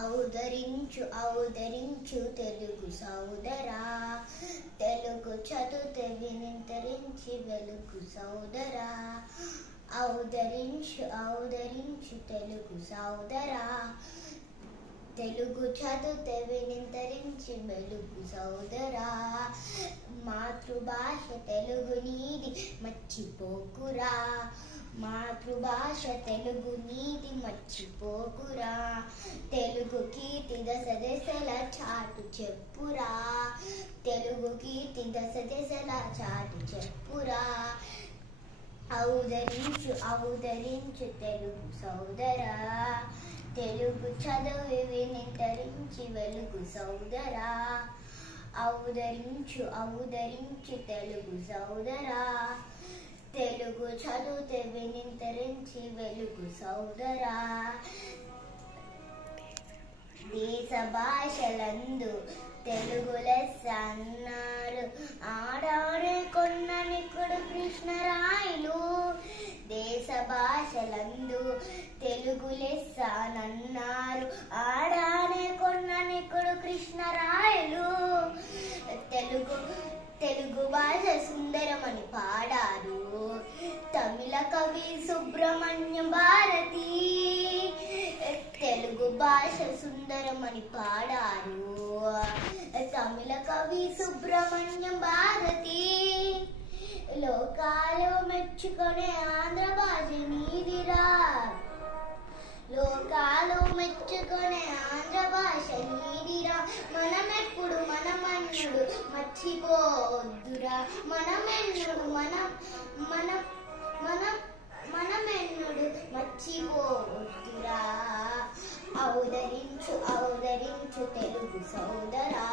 ఔదరించు ఔదరించు తెలుగు సోదరా, తెలుగు చదువుతే వినితరించి వెలుగు సోదరా. ఔదరించు ఔదరించు తెలుగు సోదరా, తెలుగు చదువుతే వినితరించి వెలుగు సోదరా. మాతృభాష తెలుగు నీది మర్చిపోకురా, మాతృభాష తెలుగు నీది మర్చిపోకురా. తెలుగు కీర్తి దశ దశల చాటు చెప్పురా, తెలుగు కీర్తి దశ దశల చాటు చెప్పురా. ఔదరించు ఔదరించు తెలుగు సోదరా, తెలుగు చదువు వినితరించి వెలుగు సోదరా. ఔదరించు ఔదరించు తెలుగు సోదరా, తెలుగు చదువుతే వినితరించి వెలుగు సోదరా. దేశ భాషలందు తెలుగు లెస్స అన్నారు ఆడాడే కొన్ననికుడు కృష్ణరాయలు. దేశ భాషలందు తెలుగు లెస్స అన్నారు ఆడాడే కొన్ననికుడు కృష్ణరాయలు. తెలుగు భాష సుందరమని పాడారు తమిళ కవి సుబ్రహ్మణ్యం భారతి. తెలుగు భాష సుందరమని పాడారు తమిళ కవి సుబ్రహ్మణ్యం భారతి. లోకాలు మెచ్చుకునే ఆంధ్ర భాష నీదిరా, లోకాలు మెచ్చుకునే ఆంధ్ర భాష నీదిరా. మనమెప్పుడు మనమన్నుడు మర్చిపోద్దురా, మనమెన్నుడు మనమెన్నుడు మర్చిపోద్దురా. ఔదరించు ఔదరించు తెలుగు సోదరా.